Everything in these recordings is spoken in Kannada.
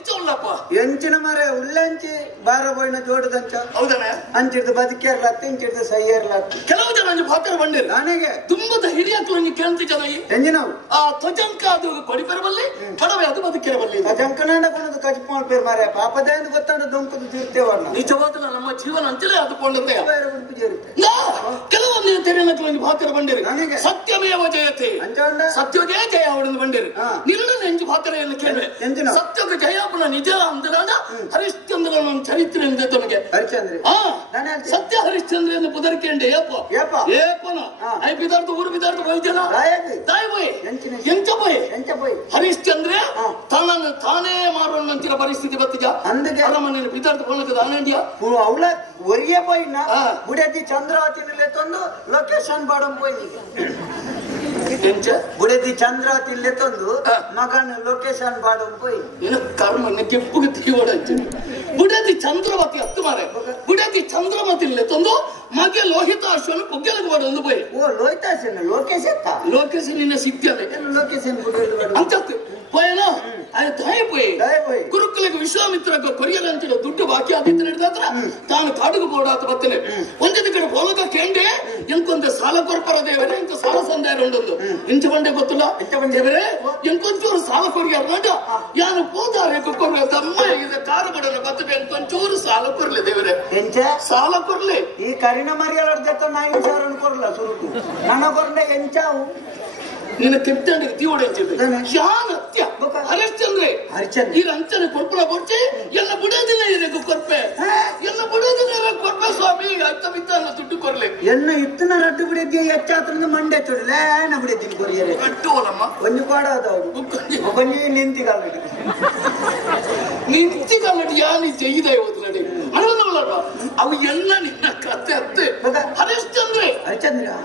ಎಂಚಲ್ಲಪ್ಪ ಎಂಚಿನ ಮರ ಉಳ್ಳಂಚಿ ಬಾರ ಬೋಯ್ನ ಜೋಡದಂಚ ಹೌದಾನೆ ಅಂಚಿಡ್ದು ಬದುಕೇರ್ಲಾಗ್ತಿ ಇಂಚಿಡ್ದು ಸೈಯೇರ್ಲಾಗ್ತಿ ಕೆಲವು ಜನ ಪಾತ್ರ ಬಂದಿರ ನನಗೆ ತುಂಬದ ಹಿಡಿಯಕ್ಕೆ ಕೇಳ್ತಿ ಜನ ಎಂಜಿನವು ಆ ತ್ವಜಂಕ ಅದು ಕೊಡಿಪೆರಬಲ್ಲಿ ಕಡವೆ ಅದು ಬದುಕಿರಬಲ್ಲಿ ಜಂಕನಾಂಡ ಕೊನದು ಕಜಿ ಮಾಡ್ಬೇರು ಮಾರ ಪಾಪದ ಎಂದು ಗೊತ್ತಾಂಡ ದೊಂಕದು ತೀರ್ತೇವಣ್ಣ ನಿಜವಾದ ನಮ್ಮ ಜೀವನ ಅಂತಲೇ ಅದು ಕೊಂಡಂತೆ ಕೆಲವೊಂದು ತೆರೆನಕ್ಕೆ ಪಾತ್ರ ಬಂದಿರಿ ಸತ್ಯಮೇವ ಜಯತೆ ಸತ್ಯಗೆ ಜಯ ಅವಳನ್ನು ಬಂದಿರಿ ನಿನ್ನ ಎಂಜು ಪಾತ್ರೆಯನ್ನು ಕೇಳಿದೆ ಸತ್ಯಕ್ಕೆ ಜಯಪುನ ನಿಜ ಅಂತನಾದ ಹರಿಶ್ಚಂದ್ರನ ಚರಿತ್ರೆಯಿಂದ ತನಗೆ ಸತ್ಯ ಹರಿಶ್ಚಂದ್ರ ಎಂದು ಪುದರ್ಕೆಂಡೆ ಏಪನ ಐ ಬಿದಾರ್ದು ಊರು ಬಿದಾರ್ದು ವೈದ್ಯನ ತಾಯಿ ಬೋಯ್ ಎಂಚ ಬೋಯ್ ಹರಿಶ್ಚಂದ್ರ ತನ್ನನ್ನು ತಾನೇ ಮಾರುವಂತಿನ ಪರಿಸ್ಥಿತಿ ಬತ್ತಿಜ ಅಲ್ಲ ಮನೆ ಬಿದಾರ್ದು ಕೊಳ್ಳಕ್ಕೆ ದಾನೇಂದ್ಯ ಅವಳ ಒರಿಯ ಬೋಯ್ನ ಬುಡದಿ ಚಂದ್ರಾವತಿನಲ್ಲಿ ತಂದು ಲೊಕೇಶನ್ ಬಾಡಂ ಬೋಯ್ ಬುಡದಿ ಚಂದ್ರಾವತಿಯಲ್ಲಿ ತಂದು ಮಗನ ಲೊಕೇಶನ್ ಬಾಡಂ ಬೋಯ್ ಇನ್ನು ಕರ್ಮ ಕೆಪ್ಪುಗೆ ತೀವಡ ಬುಡದಿ ಚಂದ್ರವತಿ ಹತ್ತು ಮಾರೆ ಬುಡದಿ ಚಂದ್ರವತಿಯಲ್ಲಿ ತಂದು ಮಗೆ ಲೋಹಿತಾಶ್ವನು ಪುಗ್ಗೆಲಕ್ಕೆ ಬಾಡ ಒಂದು ಬೋಯ್ ಓ ಲೋಹಿತಾಶ್ವನ ಲೋಕೇಶನ್ ನಿನ್ನ ಸಿಗ್ತದೆ ಲೊಕೇಶನ್ ಅಂತ పోయేనా ఆయన దాయిపోయి గురుకులకు విశ్వామిత్రకు కొరియలంచడం దుడ్డు వాక్యాదిత్య ನಡೆದಾತ್ರ ತಾನು ಕಾಡುಗು ಬೋಡಾತ ಬತ್ತನೆ ಒಂದಿನ ಕಡೆ ಹೋಲಕ ಕೇಂಡೆ ಎಂಕೊಂದ ಸಾಲ ಕೊರ್ಪರ ದೇವರೇ ಇಂಕ ಸಾಲ ಸಂದಾರ ಉಂಡೊಂದು ಇಂಚ ಬಂಡೆ ಗೊತ್ತಿಲ್ಲ ದೇವರೇ ಎಂಕೊಂಚೂರು ಸಾಲ ಕೊರಿಯಾರ ನಟ ಯಾನು ಪೋದಾರೆ ಕೊರ್ರೆ ತಮ್ಮ ಇದ ಕಾರುಗಡನ ಬತ್ತಬೆ ಎಂಕೊಂಚೂರು ಸಾಲ ಕೊರ್ಲೆ ದೇವರೇ ಎಂಚ ಸಾಲ ಕೊರ್ಲೆ ಈ ಕರಿನ ಮರಿಯಲ ಜೊತೆ ನಾಯಿ ಸಾರನ ಕೊರ್ಲ ಸುರುಕು ನನ್ನ ಕೊರ್ಲೆ ಎಂಚಾವು ನಿನ್ನ ಕೆಟ್ಟಂಡಿಗೆ ತೀವಡೆ ಯಾನ್ ಹತ್ಯ ಹರಿಶ್ಚಂದ್ರೆ ಈ ರಂಚನೆ ಕೊರ್ಪುರ ಕೊಡ್ತಿ ಎಲ್ಲ ಬಿಡೋದಿಲ್ಲ ಇದಕ್ಕೆ ಕೊರ್ಪೆ ಎಲ್ಲ ಬಿಡೋದಿಲ್ಲ ಕೊರ್ಪೆ ಸ್ವಾಮಿ ಅತ್ತ ಬಿತ್ತ ದುಡ್ಡು ಕೊರ್ಲೆ ಎನ್ನ ಇತ್ತನ ರಡ್ಡು ಬಿಡಿದ್ಯ ಹೆಚ್ಚಾತ್ರಿಂದ ಮಂಡೆ ಚೊಡ್ಲೆ ನಾ ಬಿಡಿದ್ದೀನಿ ಕೊರಿಯರೆ ಕಟ್ಟುವಲ್ಲಮ್ಮ ಒಂದು ಪಾಡೋದವ್ರು ಕೊಂಜಿ ನಿಂತಿಗಾಲ ಯಾನಿ ಜೈದೆ ಇವತ್ತು ನಡಿ ಅನುಭವ ಅವು ಎಲ್ಲ ನಿನ್ನ ಕತ್ತೆ ಅತ್ತೆ ಹರಿಶ್ಚಂದ್ರೆ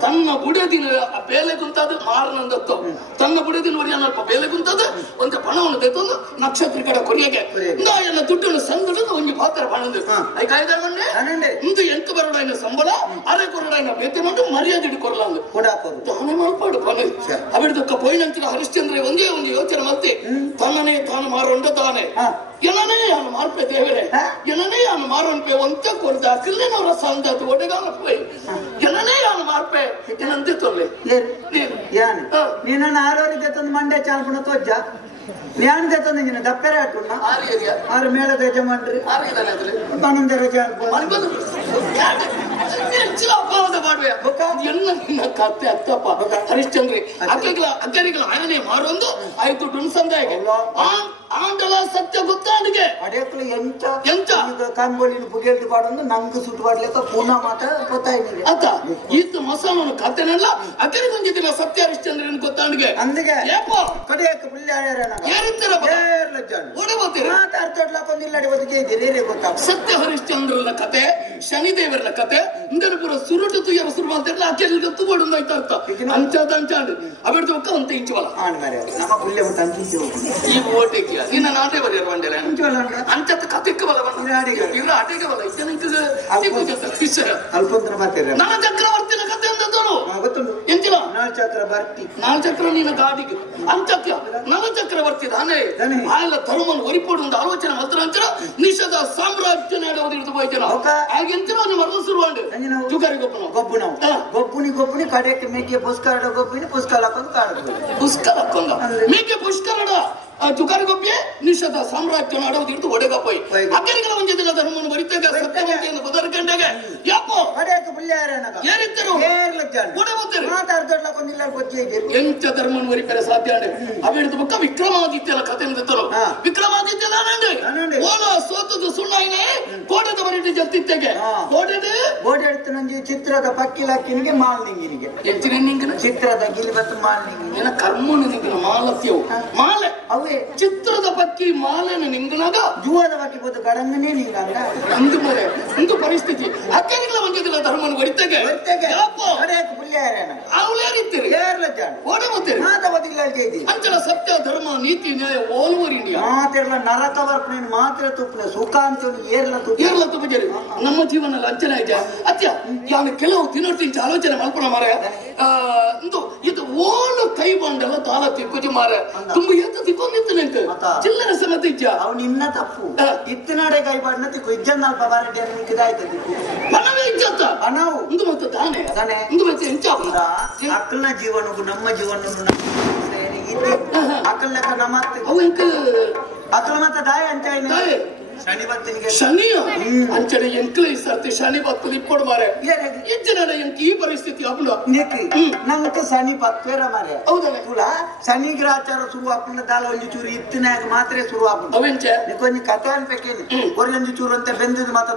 ತನ್ನ ಬುಡದಿನ ಬೇಲೆ ಕುಂತಾದ ಮಾರನಂದತ್ತ ತನ್ನ ಬುಡದಿನವರೆಗೆ ಅಲ್ಪ ಬೇಲೆ ಕುಂತಾದ ಒಂದು ಪಣವನ್ನು ತೆಗೆದು ನಕ್ಷತ್ರ ಕಡೆ ಕೊರಿಯಗೆ ಎಲ್ಲ ದುಡ್ಡನ್ನು ಸಂದಡ ಒಂದು ಪಾತ್ರ ಪಣದು ಐ ಕಾಯ್ದೆ ಮಂಡೆ ಇಂದು ಎಂಟು ಬರೋಡಾಯಿನ ಸಂಬಳ ಅರೆ ಕೊರಡಾಯಿನ ಬೇತೆ ಮಾಡಿ ಮರ್ಯಾದೆ ಕೊರಲಾಂದು ತಾನೇ ಮಾರ್ಪಾಡು ಪಣ ಅವಿಡ್ದಕ್ಕ ಪೋಯಿನಂತಿನ ಹರಿಶ್ಚಂದ್ರ ಒಂದೇ ಒಂದು ಯೋಚನೆ ಮತ್ತೆ ತನ್ನನೇ ತಾನು ಮಾರೋಂಡ ತಾನೆ ಎನನೇ ಅವನು ಮಾರ್ಪೆ ದೇವರೇ ಎನನೇ ಅವನು ಮಾರೋನ್ಪೆ ಒಂತ ಕೊಡ್ದ ಕಿಲ್ಲೆನವರ ಸಂದತ್ ಒಡೆಗಾಲ ಪೋಯ್ ಎನನೇ ಅವನು ಮಾರ್ಪೆ ಏನಂತೆ ತೊಲ್ಲೆ ನೀನ ಆರೋಗ್ಯ ತಂದು ಮಂಡ್ಯ ಚಾಲ್ಪುಣ ತೋಜ್ಜ ನ್ಯಾನ್ ತಂದು ನಿನ್ನ ದಪ್ಪೆರೆ ಹಾಕುಣ್ಣ ಆರು ಮೇಳದ ಯಜಮಾನ್ರಿ ಆನಂದ ರಜೆ ಕತ್ತೆ ಅತ್ತಪ್ಪ ಹರಿಶ್ಚಂದ್ರಿ ಅಕ್ಕರಿಗಳ ಆಯನೆ ಮಾರೊಂದು ಆಯ್ತು ಡುನ್ಸಂದಾಗೆ ಆಂಡಲ ಸತ್ಯ ಗೊತ್ತಾಂಡಿಗೆ ಅಡೆಕ್ಲು ಎಂಚ ಈಗ ಕಾಂಬೋಳಿನ ಪುಗೇಳ್ದು ಬಾಡೊಂದು ನಮ್ಗೆ ಸುಟ್ಟು ಬಾಡ್ಲಿಕ್ಕ ಪುನಃ ಮಾತ ಗೊತ್ತಾಯ್ತು ಅತ್ತ ಈತ ಮಸಾಲನ ಕತ್ತೆನೆಲ್ಲ ಅಕ್ಕರಿಗೊಂದಿದ್ದಿಲ್ಲ ಸತ್ಯ ಹರಿಶ್ಚಂದ್ರನ್ ಗೊತ್ತಾಂಡಿಗೆ ಅಂದಿಗೆ ಏಪ ಕಡೆಯಕ್ಕ ಪುಲ್ಯ ಸತ್ಯ ಹರಿಶ್ಚಂದ್ರನ ಕತೆ ಶನಿದೇವರ ಕತೆ ಇಂದರಪುರ ಸುರುಟು ತುಯ್ಯರ ಸುರು ಅಂತ ಅಕ್ಕರಿಗೆ ತಗೊಂಡು ಅರ್ಥ ಅಂಚಾದ ಅಂಚಾಂಡು ಅಬಿಡ್ದು ಒಕ್ಕ ಅಂತ ಇಂಚವಲ್ಲ ಈ ಓಟೆಗೆ ನಿನ್ನ ನಾಟೆ ಬರೆಯರು ಬಂದಿಲ್ಲ ಅಂಚತ್ತ ಕತೆಕ್ಕೆ ಬಲ ಇರ ಆಟೆಗೆ ಬಲ ನನ್ನ ಚಕ್ರವರ್ತಿನ ಕತೆ ಅಂತ ಎಂಚಿನ ನಾಲ್ ಚಕ್ರ ನಿನ್ನ ಗಾಡಿಗೆ ಅಂಚಕ್ಯ ನನ್ನ ಚಕ್ರವರ್ತಿ ದಾನೆ ಆಯಲ ಧರ್ಮನ್ ಒರಿಪೋಡು ಒಂದು ಆಲೋಚನೆ ಮಾತ್ರ ಅಂಚನ ನಿಷದ ಸಾಮ್ರಾಜ್ಯ ನಡೆಯೋದು ಹಿಡಿದು ಹೋಯ್ತೇನ ಹಾಗೆಂಚಿನ ನೀವು ಮರಳು ಶುರುವಾಂಡು ಜುಗಾರಿ ಗೊಬ್ಬುನಿ ಕಡೆಕ್ಕೆ ಮೇಕೆ ಪುಷ್ಕರ ಗೊಬ್ಬಿನಿ ಪುಷ್ಕರ ಹಾಕೊಂಡು ಕಾಡುದು ಪುಷ್ಕರ ಹಾಕೊಂಡ ಮೇಕೆ ಪುಷ್ಕರಡ ಜುಗಾರಿ ಗೊಬ್ಬೆ ನಿಷದ ಸಾಮ್ರಾಜ್ಯ ನಡೆಯೋದು ಹಿಡಿದು ಒಡೆಗಪ್ಪೋಯ್ ಅಕ್ಕರಿಗಳ ಒಂದು ದಿನ ಧರ್ಮವನ್ನು ಬರಿತಾಗ ಸತ್ಯವಂತಿಯನ್ನು ಬದರ್ಕಂಡಾಗ ಯಾಕೋ ಕಡೆಯಕ್ಕೆ ಪುಲ್ಯಾರ ಏರಿದ್ದರು ಮಾತಾಡ್ದೊಡ್ಲಕ್ಕೊಂದಿಲ್ಲ ಎಂಚ ಧರ್ಮವನ್ನು ಬರಿತಾರೆ ಸಾಧ್ಯ ಅವಿಡಿದ ಬುಕ್ಕ ವಿಕ್ರಮಾದಿತ್ಯನ ಕಥೆ ನಿಂತರು ವಿಕ್ರಮಾದಿತ್ಯ ಓಲ ಸೋತದು ಸುಳ್ಳಾಯಿನೇ ಕೋಟದ ಬರೀಟಿ ಜಲ್ತಿತ್ತೆಗೆ ಗೋಡೆಡ್ತು ನಂಗೆ ಚಿತ್ರದ ಪಕ್ಕಿಲಕ್ಕಿನಿಗೆ ಮಾಲ್ನಿಂಗಿನಿಗೆ ಚಿತ್ರದ ಗಿಲಿಬತ್ತು ಮಾಲ್ನಿಂಗಿ ಏನ ಕರ್ಮನ ನಿಂಗಿನ ಮಾಲತ್ಯವು ಮಾಲೆ ಅವೇ ಚಿತ್ರದ ಪಕ್ಕಿ ಮಾಲೆನ ನಿಂಗನಾಗ ಜೂವದ ಪಕ್ಕಿ ತಪ್ಪದು ಕಡಂಗನೇ ನೀಂಗ ಅಂದು ಮರೆ ಇಂದು ಪರಿಸ್ಥಿತಿ ಅಕ್ಕನಿಗಳ ಮಂಜದಿಲ್ಲ ಧರ್ಮನ ಬರಿತೆಗೆ ಅವಳೇರಿತ್ತೀರಿ ಓಡಮತ್ತೀರಿ ಅಂಚಲ ಸತ್ಯ ಧರ್ಮ ನೀತಿ ನ್ಯಾಯ ಓಲ್ವರ್ ಇಂಡಿಯಾ ಮಾತೆಲ್ಲ ನರಕ ಬರ್ಪಣೆ ಮಾತ್ರ ತುಪ್ಪನೆ ಸುಖ ಅಂತ ಏರ್ಲ ತುಪ್ಪಜರಿ ನಮ್ಮ ಜೀವನ ಅಂಚನೆ ಇದೆ ಅತ್ಯ ಯಾನು ಕೆಲವು ತಿನ್ನೋಟಿಂಚ ಆಲೋಚನೆ ಮಲ್ಪನ ಮಾರ ಇದು ಓಲು ಕೈ ಬಂಡೆಲ್ಲ ತಾಲ ತಿಕ್ಕೋಜಿ ಮಾರ ತುಂಬ ಎತ್ತು ತಿಕ್ಕೊಂಡಿತ್ತು ನಿಂತು ಚಿಲ್ಲರೆ ಸಮೇತ ಇಜ್ಜ ಅವ್ನು ಇನ್ನ ತಪ್ಪು ಇತ್ತನಾಡೆ ಕೈ ಬಂಡ ತಿಕ್ಕು ಇಜ್ಜನ್ ನಾಲ್ಕು ಪವಾರಡಿ ಇದಾಯ್ತು ಪಣವೇ ಇಜ್ಜತ್ತ ಪಣವು ಇಂದು ಮತ್ತು ತಾನೆ ಇಂದು ಮತ್ತೆ ಎಂಚ ಅಕ್ಕಲ್ನ ಜೀವನಕ್ಕೂ ನಮ್ಮ ಜೀವನ ಅಕ್ಕಲ್ ಲೆಕ್ಕ ನಮ್ಮ ಅವು ಅಕ್ಕಲ್ ಮತ್ತೆ ದಾಯ ಅಂತ ಶನಿ ಬತ್ತನಿಗೆ ಶನಿಯ ಅಂಚನೆ ಎಂಕ್ಲೆ ಸರ್ತಿ ಶನಿ ಬತ್ತು ಇಪ್ಪಡು ಮಾರೆ ಎಂಚಿನ ಎಂಕ್ ಈ ಪರಿಸ್ಥಿತಿ ಅವಳು ನಂಗೆ ಶನಿ ಬತ್ತೇರ ಮಾರೆ ಹೌದಲ್ಲ ತುಳ ಶನಿ ಗ್ರಹಚಾರ ಶುರು ಹಾಕೊಂಡ ದಾಲ ಒಂಜಿ ಚೂರು ಇತ್ತಿನಾಗ ಮಾತ್ರ ಶುರು ಹಾಕೊಂಡು ಅವೆಂಚೆ ಕೊಂಚ ಕತೆ ಅನ್ಬೇಕೇನು ಒಂಜಿ ಚೂರು ಅಂತ ಬೆಂದದ್ದು ಮತ್ತೆ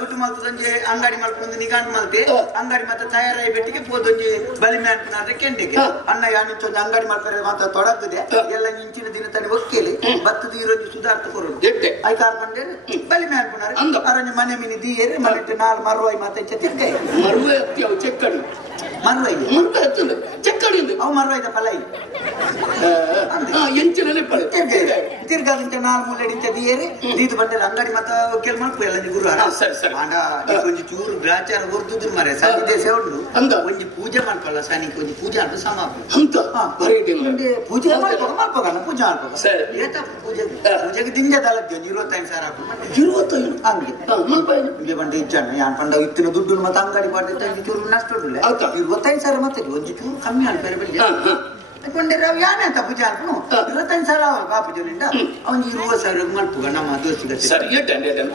ದುಡ್ಡು ಮಲ್ತದಂಜೆ ಅಂಗಡಿ ಮಲ್ಕೊಂಡು ನಿಗಾಂಡ್ ಮಲ್ತೆ ಅಂಗಡಿ ಮತ್ತೆ ತಯಾರಾಗಿ ಬೆಟ್ಟಿಗೆ ಹೋದೊಂಜಿ ಬಲಿಮೆ ಅನ್ಪನಾದ್ರೆ ಕೆಂಡಿಗೆ ಅಣ್ಣ ಯಾನಿಂಚೊಂದು ಅಂಗಡಿ ಮಾಡ್ತಾರೆ ಮತ್ತೆ ತೊಡತ್ತದೆ ಎಲ್ಲ ಇಂಚಿನ ದಿನ ತಡಿ ಒಕ್ಕೇಲಿ ಬತ್ತದ ಇರೋದು ಸುಧಾರ್ಥ ಕೊರೋದು ಬಲಿಮೆ ಅನ್ಪುನಾರೆ ಅರಂಜ ಮನೆ ಮಿನಿ ದೀಯರೆ ಮನೆ ನಾಲ್ ಮರುವಾಯಿ ಮತ್ತೆ ತಿರ್ಗೈ ಮರುವೆ ಅತ್ತಿ ಅವು ಚೆಕ್ಕಡಿ ಮರುವಾಯಿ ಎತ್ತಲು ಚೆಕ್ಕಡಿ ಅವು ಮರುವಾಯ್ದ ಫಲೈ ಎಂಚಿನಲ್ಲಿ ತಿರ್ಗಾದಂತೆ ನಾಲ್ ಮೂಲೆಡಿಂಚ ದೀಯರೆ ದೀದು ಬಂಡೆಲ್ಲ ಅಂಗಡಿ ಮತ್ತೆ ಕೆಲ್ ಮಲ್ಪು ಎಲ್ಲ ಗುರುವಾರ ಒಂಜಿ ಚೂರು ಗ್ರಾಚಾರ ಹೊರ್ದುದ್ರು ಮರೆ ಸನಿ ದೇಶ ಉಂಡು ಒಂಜಿ ಪೂಜೆ ಮಾಡ್ಕೊಳ್ಳ ಸನಿ ಒಂಜಿ ಪೂಜೆ ಅಂತ ಸಮಾಪ್ತಿ ಪೂಜೆ ಮಲ್ಪಗಣ ಪೂಜೆ ಮಾಡ್ಬೇಕು ಏತ ಪೂಜೆಗೆ ದಿಂಜ ತಲಕ್ಕೆ 25,000 ಹಾಕು 25 ಅಂಗಡಿ ಮಲ್ಪ ಬಂಡೆ ಇಜ್ಜಣ್ಣ ಯಾನ್ ಪಂಡ ಇತ್ತಿನ ದುಡ್ಡು ಮತ್ತೆ ಅಂಗಡಿ ಮಾಡಿದ್ದ ಚೂರು ನಷ್ಟ 25,000 ಮತ್ತೆ ಒಂಜಿ ಚೂರು ಕಮ್ಮಿ ಅನ್ಪೇರೆ ಬೆಳ್ಳಿ ಕೊಂಡಿರಾವ್ ಯಾನೆ ಅಂತ ಪೂಜೆ ಅನ್ಪು 25,000 ಆ ಪೂಜೆನಿಂದ ಅವನ್ 20,000 ಮಲ್ಪುಗ ನಮ್ಮ ದೋಸ್ತಿಗೆ ಸರಿ 20,000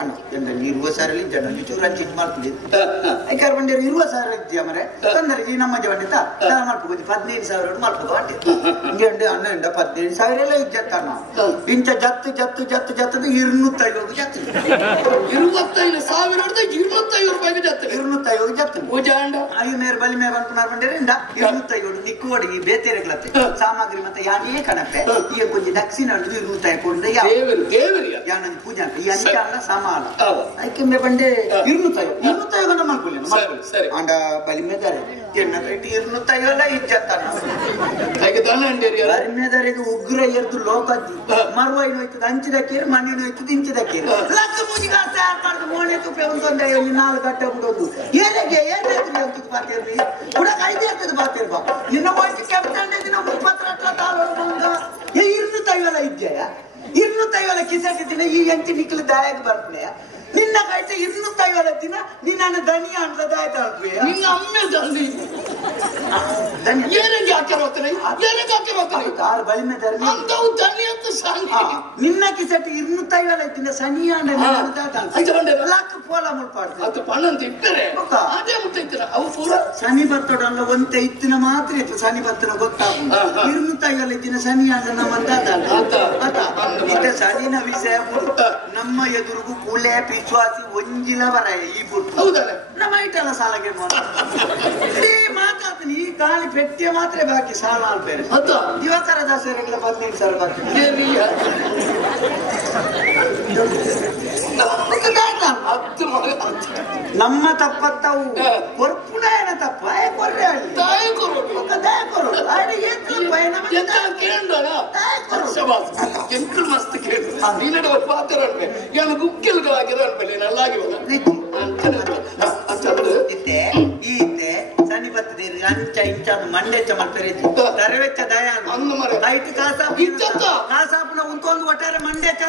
ಅಣ್ಣ 20,000 ಜನ ಚೂರು ಹಂಚಿ ಮಾಡ್ತಿದ್ದೆ ಯಾಕಂದ್ರೆ ಬಂದಿರೋ 20,000 ಇದ್ದೀಯ ಮರೆ ತೊಂದರೆ ಈ ನಮ್ಮ ಜವಂಡಿತ ಮಾಡ್ಬೇಕು 15,000 ಮಾಡ್ಬೇಕು ಅಂಟೆ ಹಿಂಗೆ ಅಣ್ಣ 15,000 ಎಲ್ಲ ಇಜ್ಜತ್ತ ಇಂಚ ಜತ್ತು 250 ಜತ್ತು 25,000 ರೂಪಾಯಿಗೆ ಜತ್ತು 250 ಜತ್ತು ಪೂಜಾ ಅಂಡ ಐದು ಮೇರ್ ಬಲಿ ಮೇ ಬಂದ್ಪುನಾರ್ ಬಂದಿರಿಂದ 250 ನಿಕ್ಕು ಒಡಗಿ ಬೇತೆರೆಗ್ಲತ್ತೆ ಸಾಮಗ್ರಿ ಮತ್ತೆ ಯಾನೇ ಕಣಪೆ ಈ ಕೊಂಚ ದಕ್ಷಿಣ 250 ಕೊಂಡೆ ಯಾನಂದು ಪೂಜಾ ಈ ಅಂಚ ಅಲ್ಲ ಐಕೆ ಬಂಡೆ 250 ಗಂಡ ಮಾಡ್ಕೊಳ್ಳಿ ಅಂಡ ಬಲಿಮೆದಾರೆ ಎಣ್ಣಿ 250 ಇಜ್ಜತ್ತ ಬಲಿಮೆದಾರಿಗೆ ಉಗ್ರ ಎರ್ದು ಲೋಕದ್ದಿ ಮರುವೈನು ಹೋಯ್ತದ ಅಂಚಿದಕ್ಕೇರಿ ಮಣ್ಣಿನ ಹೋಯ್ತದ ಇಂಚಿದಕ್ಕೇರಿ ಲಕ್ಕ ಪೂಜೆಗೆ ಮಾಡ್ದು ಮೋಣೆ ತುಪ್ಪೆ ಒಂದೊಂದೇ 4 ಗಂಟೆ ಬಿಡೋದು ಏನೆಗೆ ಅಂತ ಬಾತಿರ್ಲಿ ಹುಡುಗ 5 ಇರ್ತದೆ ಬಾತಿರ್ಬ ನಿನ್ನ ಹೋಯ್ತು ಕೆಂಪಂಡೆ ದಿನ 28 ತಾಲೂಕು 250 ಇಜ್ಜೆಯ 250 ಕಿಸಕ್ಕೆ ದಿನ ಈ ಎಂಚು ನಿಕ್ಕಲು ದಾಯಾಗ ಬರ್ತನೆ ನಿನ್ನ ಕೈತೆ 250 ದಿನ ನಿನ್ನ ದನಿ ಅಂತ ಆಯ್ತು ನಿನ್ನ ಅಮ್ಮೆ ದನಿ ಏನಕ್ಕೆ ಹಾಕಿರೋತಾನೆ ಬಲಿಮೆ ಧರ್ಮ ನಿನ್ನ ಕಿಸಟ್ಟು 250 ದಿನ ಸನಿ ಲಕ್ಕ ಪೋಲ ಮುಳ್ಪಾಡ್ತು ಪಣ್ಣಂತ ಇಟ್ಟರೆ ಅದೇ ಮುಟ್ಟಿರ್ತೀರ ಅವು ಪೂರ ಶನಿ ಬತ್ತೋಡಲ್ಲ ಒಂತೆ ಇತ್ತಿನ ಮಾತ್ರ ಇತ್ತು ಶನಿ ಬತ್ತನ ಗೊತ್ತಾಗ 250 ದಿನ ಶನಿ ಅಂದ ನಮ್ಮಂತ ಶನಿನ ವಿಷಯ ನಮ್ಮ ಎದುರುಗೂ ಕೂಲೆ ವಿಶ್ವಾಸಿ ಒಂಜಿಲ ಬರ ಈ ಬಿಟ್ಟು ಹೌದಲ್ಲ ನಮ್ಮ ಐಟಲ್ಲ ಸಾಲಗೆ ಮಾತಾಡ್ತೀನಿ ಈ ಖಾಲಿ ಪೆಟ್ಟಿಗೆ ಮಾತ್ರ ಬಾಕಿ ಸಾಲ ಬೇರೆ ಯುವಕರ ದಸರೆಗಳ 15,000 ಬರ್ತೀನಿ ನಮ್ಮ ತಪ್ಪತ್ತವು ಕೊರ್ಪುಣಾಯನ ತಪ್ಪ ಕೊರ್ರೆ ಎಂಕಲ್ ಮಸ್ತ್ ಕೇಳು ನೀನಡೆ ಒಂದು ಪಾತ್ರ ಅನ್ಬೆ ಯಾನು ಗುಕ್ಕೆಲ್ಗಳಾಗಿರೋ ಅನ್ಬೇಡಿ ನಲ್ಲಾಗಿ ಇತ್ತೆ ಈತೆ ಸನಿ ಬರ್ತದೆ ಅಂಚ ಇಂಚ ಮಂಡೆಚ್ಚ ಮಾಡ್ತಾರೆ ತರವೆಚ್ಚ ದಯ ಲೈಟ್ ಕಾಸಾಪುನ ಉಂಟೊಂದು ಒಟ್ಟಾರೆ ಮಂಡೆಚ್ಚ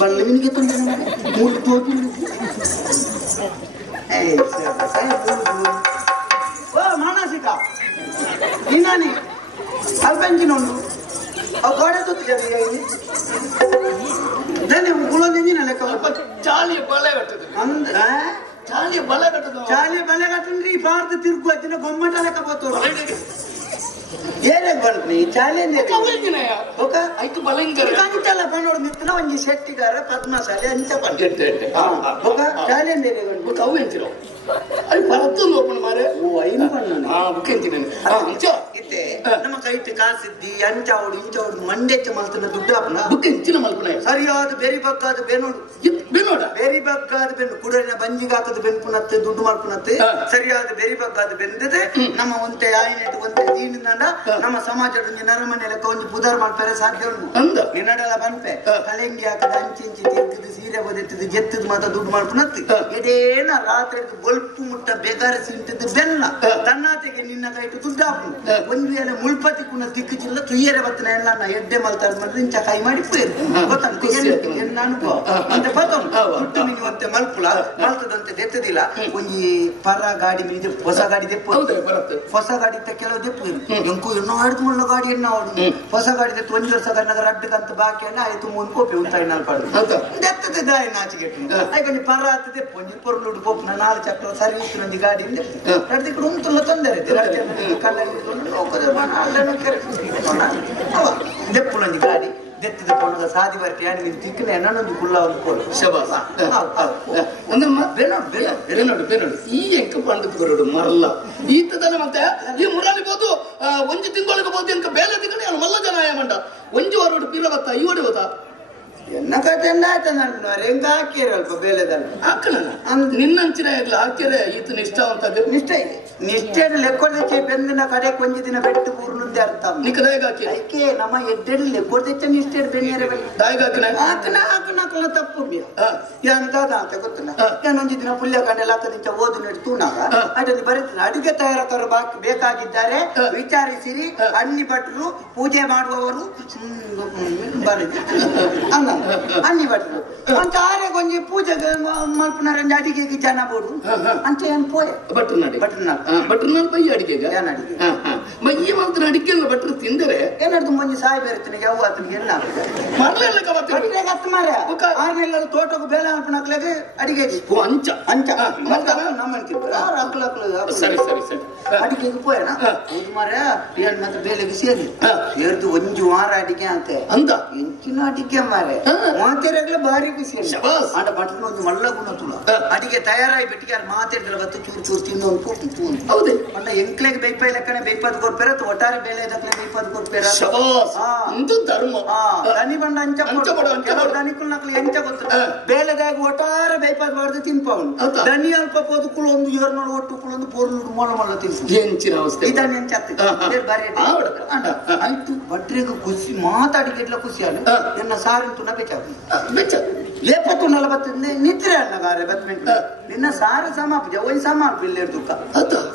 ಬಲ್ಲವಿನಿಗೆ ತಂದೆ ಮೂರು ತೋಟಿ ಮಾನಸಿಕ ನಿನ್ನಾನೆ ಅಲ್ಪಂಚಿನೊಂದು ಅವು ಗೋಡೆ ತುತ್ತಿದ್ದಾರೆ ಇಲ್ಲಿ ನಾನು ಗುಳೋದಿನ ಲೆಕ್ಕ ಚಾಲಿಯ ಬಲೆ ಕಟ್ಟದು ಅಂದ್ರೆ ಚಾಲಿಯ ಬಲೆ ಕಟ್ಟದು ಚಾಲಿಯ ಬಲೆ ಕಟ್ಟಂದ್ರೆ ಈ ಭಾರತ ತಿರುಗು ಹಚ್ಚಿನ ಗೊಮ್ಮಟ ಲೆಕ್ಕ ಬೋತೋರು ಏನಾಗ ಬರ್ತೀನಿ ಚಾಲೆಂಜ್ ಆಯ್ತು ಬಲಂಕರ ಅಂತೆಲ್ಲ ಬಂದೋಡು ನಿಂತನ ಒಂಜಿ ಶೆಟ್ಟಿಗಾರ ಪದ್ಮಶಾಲೆ ಅಂತ ಚಾಲೆಂಜ್ ಅವು ಎಂತಿರೋ అది పరత్తుంది ఓపెన్ మారే ఓ అయిన పన్న బుక్కించి ఇతే ನಮ್ಮ ಕೈಟ್ ಕಾಸಿದ್ದಿ ಅಂಚಾವಡು ಇಂಚಾವಡು ಮಂಡೆಚ್ಚ ಮಲ್ತನ ದುಡ್ಡು ಹಾಪನ ಬುಕ್ಕಿಂಚಿನ ಮಲ್ಪನ ಸರಿಯಾದ ಬೇರಿ ಬಗ್ಗಾದ ಬೇನೋಡು ಬೇನೋಡ ಬೇರಿ ಬಗ್ಗಾದ ಬೆನ್ನು ಕುಡರಿನ ಬಂಜಿಗೆ ಹಾಕದ ಬೆನ್ಪುನತ್ತೆ ದುಡ್ಡು ಮಾಡ್ಪುನತ್ತೆ ಸರಿಯಾದ ಬೇರಿ ಬಗ್ಗಾದ ಬೆಂದದೆ ನಮ್ಮ ಒಂತೆ ಆಯ್ನೆಟ್ ಒಂತೆ ದೀನಿಂದ ನಮ್ಮ ಸಮಾಜದ ನರಮನೆ ಲೆಕ್ಕ ಒಂದು ಪುದಾರ್ ಮಾಡ್ತಾರೆ ಸಾಧ್ಯ ಉಂಟು ನಿನ್ನಡೆಲ್ಲ ಬಂಪೆ ಕಲೆಂಗಿ ಹಾಕದ ಅಂಚಿಂಚಿ ತಿರ್ಗಿದು ಸೀರೆ ಬದೆತ್ತಿದ್ದು ಗೆತ್ತದ ಮಾತ ದುಡ್ಡು ಮಾಡ್ಪುನತ್ತೆ ಇದೇನ ರಾತ್ರಿ ಬೊಲ್ಪು ಮುಟ್ಟ ಬೇಗಾರೆ ಸಿಂಟದ್ದು ಬೆಲ್ಲ ತನ್ನಾತೆಗೆ ನಿನ್ನ ಕೈಟು ದುಡ್ಡಾಪು ಒಂದು ವೇಳೆ ಮುಳ್ಪತಿ ಕುನ ದಿಕ್ಕಚಿಲ್ಲ ತುಯ್ಯರೆ ಬತ್ತನ ಎಲ್ಲ ನಾ ಎಡ್ಡೆ ಮಲ್ತಾರ ಮಾಡಿದ್ರೆ ಇಂಚ ಕೈ ಮಾಡಿ ಗೊತ್ತಂತೆ ಅನ್ಕೋ ಅಂತ ಪತಂ ದುಡ್ಡು ನಿನ್ನುವಂತೆ ಮಲ್ಪುಲ ಮಲ್ತದಂತೆ ದೆತ್ತದಿಲ್ಲ ಒಂಜಿ ಪರ ಗಾಡಿ ಮೇಲೆ ಹೊಸ ಗಾಡಿ ದೆಪ್ಪು ಹೊಸ ಗಾಡಿ ಕೆಲವು ದೆಪ್ಪು ಎಂಕು ಎನ್ನೋ ಆಡ್ದು ಮುಳ್ಳ ಗಾಡಿ ಎನ್ನ ಆಡು ಹೊಸ ಗಾಡಿ ದೆತ್ತು ಒಂದು ವರ್ಷ ನಗರ ಅಡ್ಡಕ್ಕಂತ ಬಾಕಿ ಅನ್ನ ಆಯ್ತು ಮುಂದ್ ಕೋಪಿ ಉಂಟಾಯಿ ನಾಲ್ಪಾಡು ದೆತ್ತದ ದಾಯಿ ನಾಚಿಗೆಟ್ಟು ಯಾಕಂದ್ರೆ ಪರ ಆತ ದೆಪ್ಪು ಒಂಜಿ ಪೊರ್ಲುಡು ಪೋಪ್ನ ನಾಲ್ಕು ಚಕ್ರ ಸರ್ವಿಸ್ ನಂದಿ ಗಾಡಿ ರಡ್ದಿ ಕೂಡ ಉಂಟುಲ್ಲ ತೊಂದರೆ ಕಲ್ಲಲ್ಲಿ ದೆಪ್ಪು ನಂದಿ ಗಾಡಿ ದೆತ್ತಿದ ಪೊಣ್ಣದ ಸಾದಿ ಬರ್ತಿ ನೀವು ತಿಕ್ಕನೆ ನನ್ನೊಂದು ಕುಲ್ಲ ಒಂದು ಕೋಲು ಬೇನೋಡು ಈ ಎಂಕ ಪಂಡದ ಬರೋಡು ಮರಲ್ಲ ಈತದನ ಮತ್ತೆ ಈ ಮುರಾಲಿ ಬೋದು ಒಂಜಿ ತಿಂಗಳಿಗೆ ಬೋದು ಎಂಕ ಬೇಲೆ ತಿಕ್ಕನೆ ಅವನು ಮಲ್ಲ ಜನ ಮಂಡ ಒಂಜಿ ವಾರೋಡು ಪಿರ ಬತ್ತ ಈ ಓಡಿ ಬತ್ತ ಎನ್ನ ಕತೆ ಆಯ್ತ ನಾನು ಹೆಂಗ ಹಾಕಿರಲ್ಪ ಬೇಲೆದಲ್ಲಿ ಹಾಕಣ ನಿನ್ನಂಚಿನ ಇರ್ಲ ಹಾಕಿರೆ ಈತ ನಿಷ್ಠಾವಂತ ನಿಷ್ಠೆ ಇದೆ ನಿಷ್ಠೆ ಲೆಕ್ಕೊಡ್ದೆಚ್ಚೆ ಬೆಂದಿನ ಕಡೆ ಕೊಂಜಿ ದಿನ ಬೆಟ್ಟು ಪೂರ್ಣದ್ದೆ ಅರ್ಥ ನಿಖದಾಗಿ ಐಕೆ ನಮ್ಮ ಎಡ್ಡೆಲ್ಲಿ ಲೆಕ್ಕೊಡ್ದೆಚ್ಚೆ ನಿಷ್ಠೆ ಬೆನ್ನಿಯರೆ ಹಾಕನ ತಪ್ಪು ಎಂತದ ಅಂತ ಗೊತ್ತಿಲ್ಲ ನಾನೊಂದು ದಿನ ಪುಲ್ಯ ಕಂಡೆಲ್ಲ ಹಾಕದಿಂಚ ಓದು ನೆಟ್ಟು ತೂಣಾಗ ಅಡ್ಡಲ್ಲಿ ಬರೀತೀನಿ ಅಡಿಗೆ ತಯಾರಕರು ಬೇಕಾಗಿದ್ದಾರೆ ವಿಚಾರಿಸಿರಿ ಅನ್ನಿ ಭಟ್ರು ಪೂಜೆ ಮಾಡುವವರು ಅನ್ನಿ ಭಟ್ರು ಅಂತ ಆರೆ ಕೊಂಚ ಪೂಜೆಗೆ ಮಲ್ಪುನಾರ ಅಡಿಗೆಗೆ ಜನ ಬೋಡು ಅಂತ ಏನ್ ಪೋಯ ಭಟ್ರನಾಳ್ ಪೈ ಅಡಿಗೆಗ ಈ ಮಾತ್ರ ಅಡಿಗೆ ಭಟ್ರು ತಿಂದರೆ ಏನಾದ್ರು ಮಂಜಿ ಸಾಯಿ ಬೇರೆ ಯಾವ ಆತನಿಗೆ ಎಲ್ಲ ಮಾರ ಆರ್ನೆಲ್ಲ ತೋಟಕ್ಕೂ ಬೇಲೆ ಹಾಕ್ಲಾಗೆ ಅಡಿಗೆಗೆ ಅಂಚ ಅಂಚ ಸರಿ ಸರಿ ಸರಿ ಅಡಿಗೆಗೆ ಪೋಯಣ ಹೌದು ಮಾರ ಏನ್ ಮತ್ತೆ ಬೇಲೆಗೆ ಸೇರಿ ಸೇರ್ದು ಒಂಜು ವಾರ ಅಡಿಗೆ ಅಂತೆ ಅಂತ ಎಂಚಿನ ಅಡಿಗೆ ಮಾರೆ ಮಾತೆರಗ್ಲೆ ಭಾರಿ ಖುಷಿ ಆಟ ಭಟ್ರನ ಒಂದು ಮಲ್ಲ ಗುಣ ತುಳ ಅಡಿಗೆ ತಯಾರಾಗಿ ಬಿಟ್ಟಿಗೆ ಮಾತೆರ್ಗಳ ಬತ್ತು ಚೂರು ಚೂರು ತಿಂದು ಒಂದು ಪೂರ್ತಿ ಹೌದೇ ಅಣ್ಣ ಎಂಕ್ಲೆಗೆ ಬೈಪಾಯಿ ಲೆಕ್ಕನೆ ಬೈಪದ್ ಕೊಡ್ಪೇರ ಒಟ್ಟಾರೆ ಬೇಲೆ ಇದಕ್ಕೆ ಬೈಪದ್ ಕೊಡ್ಪೇರ ಧರ್ಮ ದನಿ ಬಂಡ ಅಂಚ ದನಿಕುಲ್ ನಕ್ಲಿ ಎಂಚ ಗೊತ್ತ ಬೇಲೆದಾಗ ಒಟ್ಟಾರೆ ಬೈಪದ್ ಮಾಡ್ದು ತಿನ್ಪವನು ದನಿ ಅಲ್ಪ ಪೋದಕ್ಕೂ ಒಂದು ಏರ್ನೋಳು ಒಟ್ಟು ಒಂದು ಪೋರ್ನೋಡು ಮೊಳ ಮೊಳ ತಿನ್ಸು ಎಂಚಿನ ಅವಸ್ಥೆ ಇದನ್ನ ಎಂಚ ಬಾರಿ ಆಯ್ತು ಭಟ್ರಿಗೆ ಖುಷಿ ಮಾತಾಡಿಗೆಲ್ಲ ಖುಷಿ ಆಗ ಎನ್ನ ಸಾರಿನ ತುನ ಬೆಚ್ಚ ಲೇಪತ್ತು 40 ನಿದ್ರೆ ಅನ್ನಗಾರೆ ಬತ್ಮೆಂಟ್ ನಿನ್ನ ಸಾರ ಸಮಾಪ ಜವೈ ಸಮಾಪ ಇಲ್ಲೇರ್ ದುಃಖ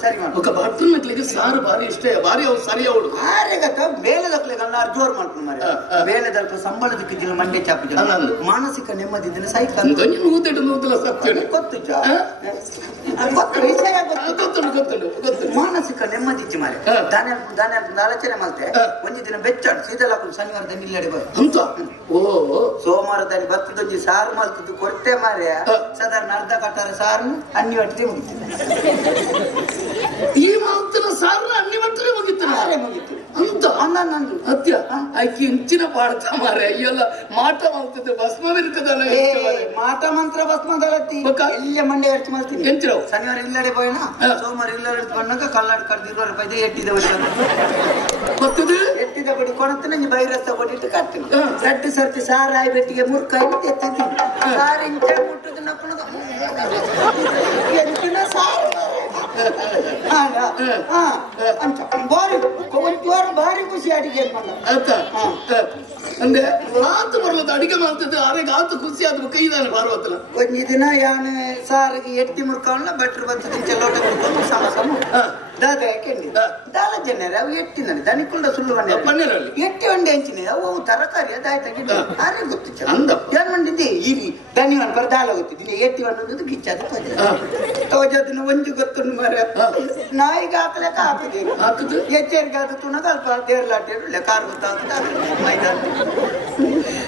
ಸರಿ ಮಾಡಿ ఒక భక్తుల నక్లికి సారు భారీ ఇష్టే భారీ అవు సరి అవుడు ಆರೆಗತ ಬೇಲೆದಕ್ಲೆಗಲ್ಲ ಜೋರ್ ಮಾಡ್ಕೊಂಡು ಮಾರೆ ಬೇಲೆದಲ್ಪ ಸಂಬಳದಕ್ಕೆ ಜಿಲ್ಲ ಮಂಡೆ ಚಾಪಿ ಜನ ಮಾನಸಿಕ ನೆಮ್ಮದಿ ದಿನ ಸೈಕಲ್ ದೊಂಜಿ ನೂತೆಲ್ಲ ಸತ್ಯ ಗೊತ್ತು ವಿಷಯ ಗೊತ್ತು ಮಾನಸಿಕ ನೆಮ್ಮದಿ ಇಚ್ಚಿ ಮಾರೆ ದಾನ ಆಲೋಚನೆ ಮಾಡ್ತೆ ಒಂದು ದಿನ ಬೆಚ್ಚಾಡು ಸೀದಲಾಕೊಂಡು ಶನಿವಾರದಲ್ಲಿ ಇಲ್ಲಡೆ ಬರ ಅಂತ ಓ ಸೋಮವಾರದಲ್ಲಿ ಬತ್ತದೊಂಜಿ ಸಾರು ಮಲ್ತದ್ದು ಕೊಡ್ತೆ ಮಾರೆ ಸಾಧಾರಣ ಅರ್ಧ ಕಟ್ಟಾರ ಸಾರು ಅನ್ನಿ ಒಟ್ಟಿಗೆ ಮುಗಿತು ಈ ಮಾತನ ಸಾರನ ಅನ್ನಿ ಒಟ್ಟಿಗೆ ಮುಗಿತು ಅಂತ ನಂದು ಅತ್ಯ ಆಯ್ಕೆ ಇಂಚಿನ ಪಾಡ್ತಾ ಮಾರೆ ಅಯ್ಯಲ್ಲ ಮಾಟ ಮಾಡ್ತದೆ ಭಸ್ಮ ಇರ್ತದಲ್ಲ ಮಾಟ ಮಂತ್ರ ಭಸ್ಮದಲತ್ತಿ ಎಲ್ಲ ಮಂಡೆ ಅರ್ಚಿ ಮಾಡ್ತೀನಿ ಎಂಚಿರವು ಶನಿವಾರ ಇಲ್ಲಡೆ ಹೋಯ್ನ ಸೋಮವಾರ ಇಲ್ಲಡೆ ಬಂದಾಗ ಕಲ್ಲಾಡ್ ಕಡ್ದು 20 ರೂಪಾಯಿ ಎಟ್ಟಿದ ವರ್ಷ ಗೊತ್ತದೆ ಎಟ್ಟಿದ ಬಡಿ ಕೊಣತ್ತೆ ನಂಗೆ ಬೈರಸ್ತ ಕೊಟ್ಟಿಟ್ಟು ಕಟ್ತೀನಿ ರಟ್ಟು ಸರ್ತಿ ಸಾರಾಯಿ ಬೆಟ್ಟಿಗೆ ಮುರ್ಕಾಯಿ ಎತ್ತಿದ್ದೀನಿ ಸಾರು ಇಂಚ ಮುಟ್ಟುದು ನಕ್ಕುಣದ ಎಂಚಿನ ಸಾರು ಭಾರಿ ಖುಷಿ ಅಡಿಗೆ ಅಂದ್ರೆ ಆತು ಬರ್ಲದ ಅಡಿಗೆ ಮಾಡ್ತಿದ್ದೆ ಆರೆಗೆ ಆತು ಖುಷಿ ಆದ ಕೈದಾನೆ ಪಾರ್ವತನ ಒಂದ್ ದಿನ ಯಾನ ಸಾರಿಗೆ ಎಟ್ಟಿ ಮುರ್ಕೊಂಡ ಭಟ್ರು ಬಂತ ಲೋಟ ಮುರ್ಕೊಂಡು ಸಮ ದಾದ ಯಾಕೆಂಡಿ ದಾಲ ಜನರ ಅವು ಎಟ್ಟಿನ ದನಿಕುಂಡ ಸುಳ್ಳು ಬಣ್ಣ ಪನ್ನೀರಲ್ಲಿ ಎಟ್ಟಿ ಒಂಡೆ ಹಂಚಿನ ಅವು ತರಕಾರಿ ಅದಾಯ್ತಾಗಿ ಆರೆ ಗೊತ್ತು ಅಂದ ಏನ್ ಮಾಡಿದ್ದಿ ಧನ್ಯವಾದ ಬರ್ದಾಲ ಹೋಗ್ತಿದ್ದೀನಿ ಎತ್ತಿ ಅನ್ನೋದು ಗಿಚ್ಚಾದ ತೋಜದನ್ನ ಒಂಜು ಗೊತ್ತುಂಡು ಮರ ನಾಯಿಗೆ ಹಾಕ್ಲೆಕ್ಕ ಹಾಕುದು ಎಚ್ಚರಿಕೆ ಅದು ತುಣಗ ಅಲ್ಪ ದೇರ್ಲಾಟೆ ಕಾರ್ ಗೊತ್ತಾಗ್ತದೆ ಮೈದಾನ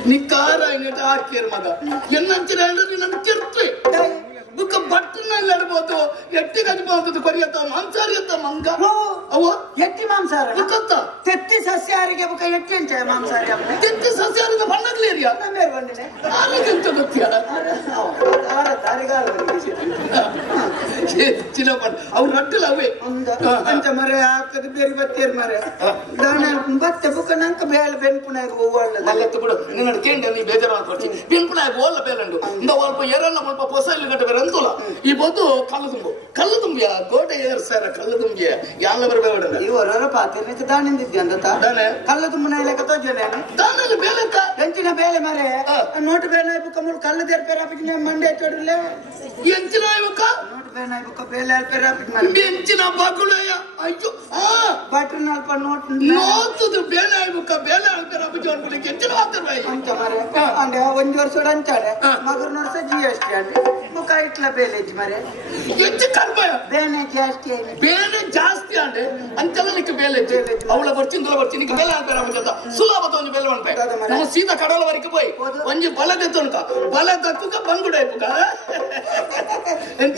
ನೀ ಕಾರ ಹಾಕಿರ್ ಮಗ ಎನ್ನಂಚಿನ ನನ್ನ ತಿರ್ತ್ವೆ ಬುಕ್ಕ ಬಟ್ಟನಲ್ಲಿ ಆಡ್ಬೋದು ಎಟ್ಟಿ ಗಜಬಹುದು ಕೊರಿಯತ್ತ ಮಾಂಸಾರಿಯತ್ತ ಮಂಗ ಅವ ಎಟ್ಟಿ ಮಾಂಸಾರ ಬುಕ್ಕತ್ತ ತೆತ್ತಿ ಸಸ್ಯಾರಿಗೆ ಬುಕ್ಕ ಎಟ್ಟಿ ಅಂಚ ಮಾಂಸಾರಿ ತೆತ್ತಿ ಸಸ್ಯಾರಿಂದ ಬಣ್ಣಗ್ಲೇರಿಯಾ ನಮ್ಮೇ ಬಂದಿದೆ ಆರಿಗಂತ ಗೊತ್ತಿಯ ಹೆಚ್ಚಿನ ಬಣ್ಣ ಅವ್ರು ರಟ್ಟಿಲ್ಲ ಅವೇ ಅಂಚ ಮರೆ ಹಾಕದು ಬೇರೆ ಬತ್ತೇರ್ ಮರೆ ಬತ್ತೆ ಬುಕ್ಕ ನಂಕ ಬೇಲೆ ಬೆನ್ಪುನಾಗ ಹೋಗುವಲ್ಲ ನಲ್ಲತ್ತು ಬಿಡು ನಿನ್ನ ಕೇಂದ್ರ ನೀ ಬೇಜಾರು ಮಾಡ್ಕೊಡ್ತಿ ಬೆನ್ಪುನಾಗ ಹೋಲ್ಲ ಬೇಲಂಡು ಇಂದ ಸ್ವಲ್ಪ ಎರಲ್ಲ ಸ್ವಲ್ಪ ಹೊಸ ಇಲ್ಲಿ ಗಂಟೆ ಬೇರೆ ಅಂತಲ್ಲ ಈ ಬದು ಕಲ್ಲು ತುಂಬಿಯ ಗೋಟೆ ಏರ್ಸಾರ ಕಲ್ಲು ತುಂಬಿಯ ಯಾಲ ಬರಬೇಡ ಇವರ ಪಾತ್ರ ದಾಣಿಂದಿದ್ದೆ ಅಂತ ಕಲ್ಲು ತುಂಬನ ಇಲ್ಲಕ ತೋಜನೆ ದಾನಲ್ಲಿ ಬೇಲೆ ಎಂಚಿನ ಬೇಲೆ ಮರೆ ನೋಟು ಬೇನೆ ಬುಕ್ಕ ಮುಳು ಕಲ್ಲು ದೇರ್ಪೇರ ಹಾಪಿನ ಮಂಡೆ ಚೋಡ್ರಲೆ ಎಂಚಿನ ಇವಕ್ಕ ನೋಟು ಬೇನೆ ಬುಕ್ಕ ಬೇಲೆ ಅಲ್ಪೇರ ಹಾಪಿನ ಎಂಚಿನ ಬಾಗುಳಯ್ಯ ಅಯ್ಯೋ ಬಾಟ್ರಿನ ಅಲ್ಪ ನೋತುದು ಬೇಲೆ ಬುಕ್ಕ ಬೇಲೆ ಅಲ್ಪೇರ ಹಾಪಿನ ಅನ್ಬಿಟ್ಟು ಎಂಚಿನ ಮಾತಾಡ್ಬಾಯಿ ಅಂತ ಮರೆ ಅಂಡೆ ಒಂದು ವರ್ಷ ಅಂಚಾಡೆ ಮಗರ್ನ ವರ್ಷ GST ಅಂಡೆ ಮುಖ ಇಟ್ಲ ಬೇಲೆ ಮರೆ ಹೆಚ್ಚು ಕರ್ಮಯ ಬೇನೆ ಜಾಸ್ತಿ ಅಂಡೆ ಅಂಚಲನಿಕ್ಕೆ ಬೇಲೆ ಅವಳ ಬರ್ತೀನಿ ಬೇಲೆ ಅಲ್ಪೇರ ಹಾಪಿನ ಸುಲಭ ಒಂದು ಬೇಲೆ ಅನ್ಪೆ ನಮ್ಮ ಸೀದಾ ಕಡಲ ವರೆಗೆ ಹೋಯ್ ಒಂಜಿ ಬಲದೆ ತನಕ ಬಲ ತಕ್ಕುಕ ಬಂಗುಡ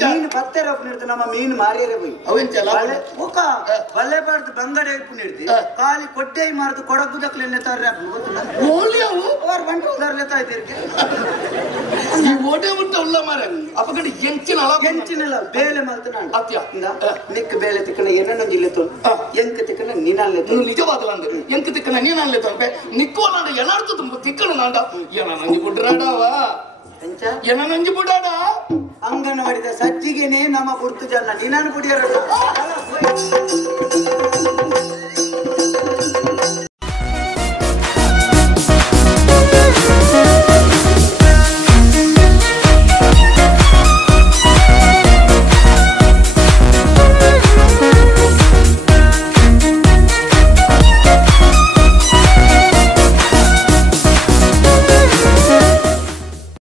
ಮೀನು ಪತ್ತೆ ರೊಪ್ಪ ನಮ್ಮ ಮೀನು ಮಾರಿಯರೆ ಹೋಯ್ ಅವೆಂಚಲ್ಲ ಮುಖ ಬಲೆ ಬಾರ್ದು ಬಂಗಡೆ ಇಪ್ಪು ಕಾಲಿ ಕೊಟ್ಟೆ ಮಾರ್ದು ಕೊಡಗುದಕ್ಲೆನ್ನೆ ತಾರೆ ಓಲಿ ಅವು ಅವ್ರ ಬಂಟು ಉದಾರ್ಲೆತಾ ಇದ್ದೀರಿ ಈ ಓಟೆ ಮುಟ್ಟ ಉಲ್ಲ ಮಾರೆ ಅಪಕಡೆ ಎಂಚಿನಲ್ಲ ಬೇಲೆ ಮಾಲ್ತ ನಾನು ಅತ್ಯ ನಿಕ್ಕ ಬೇಲೆ ತಿಕ್ಕನ ಏನನ್ನ ಜಿಲ್ಲೆತು ಎಂಕ ತಿಕ್ಕನ ನೀನಲ್ಲೇ ನಿಜವಾದ ಎಂಕ ತಿಕ್ಕನ ನೀನಲ್ಲೇ ತನಪೆ ನಿಕ್ಕೋನಾಡ ಎನಾರ್ತು ತುಂಬ ತಿಕ್ಕನ ನಾಂಡ ಏನ ನಂಜಿ ಬುಡ್ರಾಡವಾ ಏನ ನಂಜಿ ಬುಡಾಡ ಅಂಗನವಾಡಿದ ಸಜ್ಜಿಗೆನೆ ನಮ್ಮ ಗುರ್ತು ಜನ ನೀನಾನು ಕುಡಿಯರ